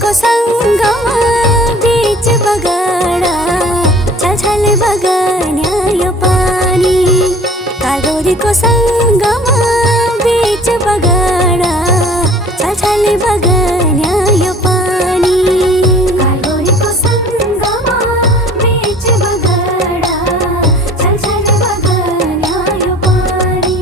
को संगमा बीच बगड़ा छल छल बगन्या यो पानी कालोरी को संगमा बीच बगड़ा छल छल बगन्या यो पानी कालोरी को संगमा बीच बगड़ा छल छल बगन्या यो पानी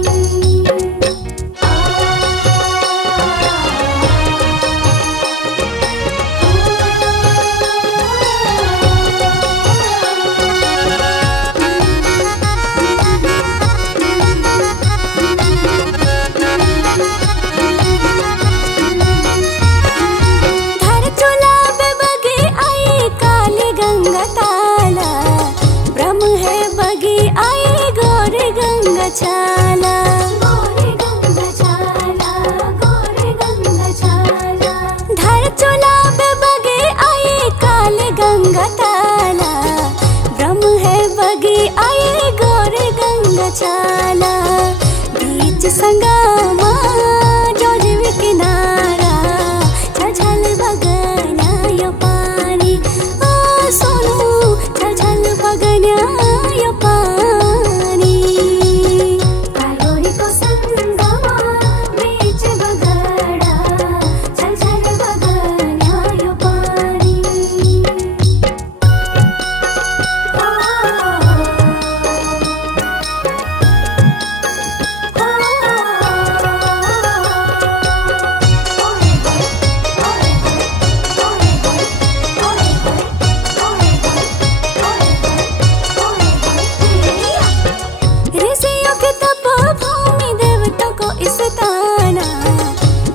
छाला गोरे गंगा छाला गोरे गंगा छाला धर चोला पे बगे आए काले गंगा ताला ब्रह्म है बगे आए गोरे गंगा छाला बीच संगमा जोजवी किनारा छल छल बगन्या यो पानी ओ सोनू छल छल बगन्या यो पानी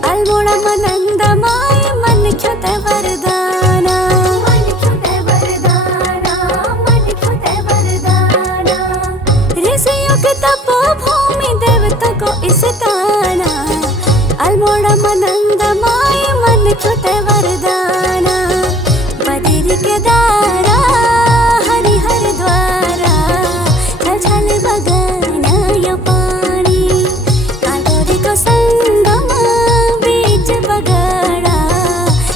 अल्मोड़ा मनंद माय मन ख्युत वरदाना मन ख्युत वरदाना मन ख्युत वरदाना ऋषियों के तपो भूमि देवता को इस्ताना अल्मोड़ा मनंद माय मन ख्युत वरदाना बदरी के दारा हरिहर द्वारा छल छल बगन्या यो पानी कालोरी को संगमा बीच बगड़ा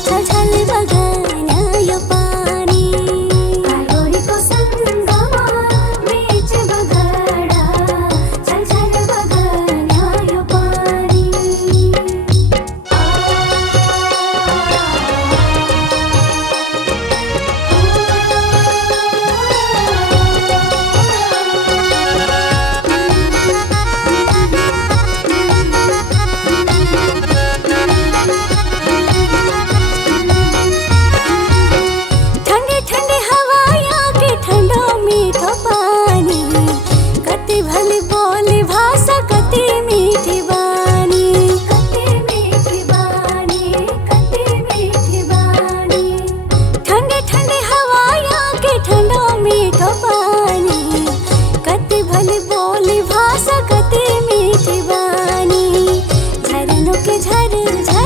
छल छल बगन्या यो पानी कालोरी को संगमा बीच बगड़ा छल छल बगन्या यो पानी भली बोली भाषा कति मीठी बानी कति मीठी बानी कति मीठी बानी ठंडे ठंडे हवाया के ठंडो मीठो पानी कति भली बोली भाषा कति मीठी बानी झरनों के झर झर